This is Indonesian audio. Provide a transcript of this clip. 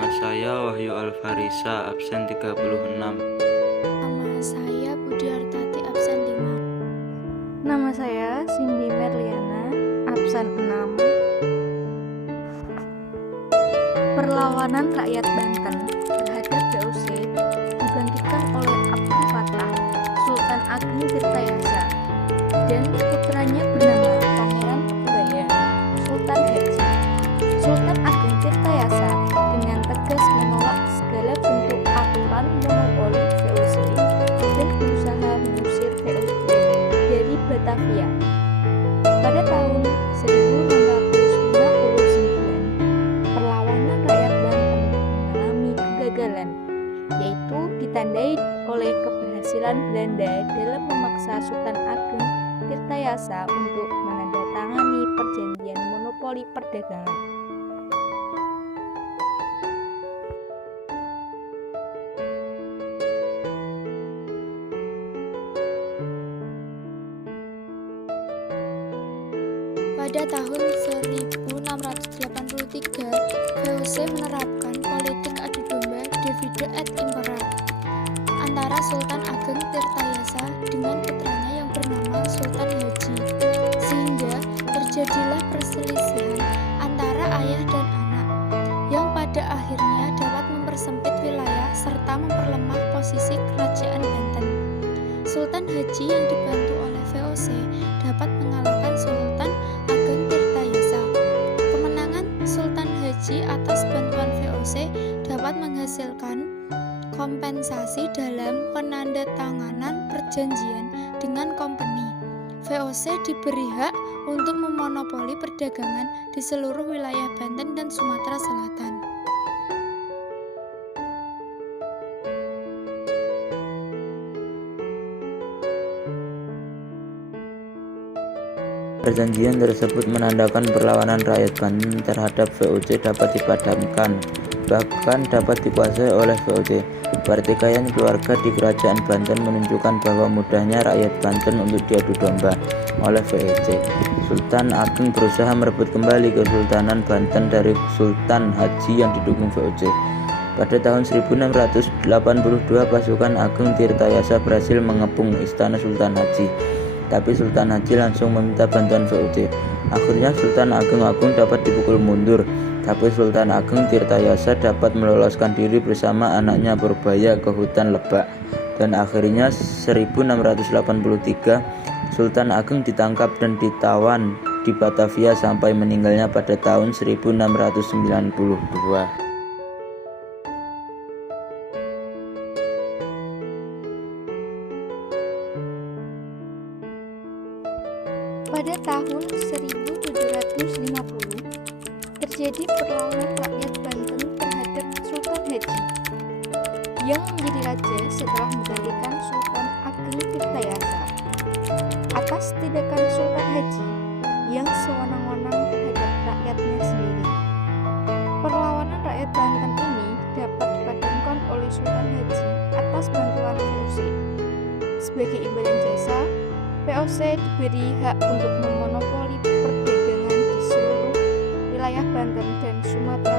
Nama saya Wahyu Alfarisa, absen 36. Nama saya Budi Artati, absen 5. Nama saya Cindy Merliana, absen 6. Perlawanan rakyat Banten terhadap VOC dibangkitkan oleh Abdul Fattah, Sultan Agung Tirtayasa, dan putranya bernama Pangeran Ubaya, Sultan Haji. Sultan Agung Tirtayasa dengan tegas menolak segala bentuk aturan monopoli VOC dan berusaha mengusir VOC dari Batavia. Pada tahun 1659, perlawanan rakyat Banten mengalami kegagalan, yaitu ditandai oleh keberhasilan Belanda dalam memaksa Sultan Agung Tirtayasa untuk menandatangani perjanjian monopoli perdagangan. Pada tahun 1683, VOC menerapkan politik adu domba divide et impera antara Sultan Agung Tirtayasa dengan putranya yang bernama Sultan Haji, sehingga terjadilah perselisihan antara ayah dan anak, yang pada akhirnya dapat mempersempit wilayah serta memperlemah posisi kerajaan Banten. Sultan Haji yang dibantu oleh VOC dapat mengalahkan Sultan Agung Tirtayasa. Kemenangan Sultan Haji atas bantuan VOC dapat menghasilkan kompensasi dalam penandatanganan perjanjian dengan company. VOC diberi hak untuk memonopoli perdagangan di seluruh wilayah Banten dan Sumatera Selatan. Perjanjian tersebut menandakan perlawanan rakyat Banten terhadap VOC dapat dipadamkan, bahkan dapat dikuasai oleh VOC. Pertikaian keluarga di kerajaan Banten menunjukkan bahwa mudahnya rakyat Banten untuk diadu domba oleh VOC. Sultan Agung berusaha merebut kembali Kesultanan Banten dari Sultan Haji yang didukung VOC. Pada tahun 1682, pasukan Agung Tirtayasa berhasil mengepung istana Sultan Haji. Tapi Sultan Haji langsung meminta bantuan VOC. Akhirnya Sultan Agung dapat dipukul mundur, tapi Sultan Agung Tirtayasa dapat meloloskan diri bersama anaknya Purbaya ke hutan Lebak. Dan akhirnya 1683, Sultan Agung ditangkap dan ditawan di Batavia sampai meninggalnya pada tahun 1692. Pada tahun 1750, terjadi perlawanan rakyat Banten terhadap Sultan Haji yang menjadi raja setelah menggantikan Sultan Agung Tirtayasa. Atas tindakan Sultan Haji yang sewenang-wenang terhadap rakyatnya sendiri. Perlawanan rakyat Banten ini dapat dipadamkan oleh Sultan Haji atas bantuan VOC. Sebagai imbalan jasa, VOC diberi hak untuk memonopoli perdagangan di seluruh wilayah Banten dan Sumatera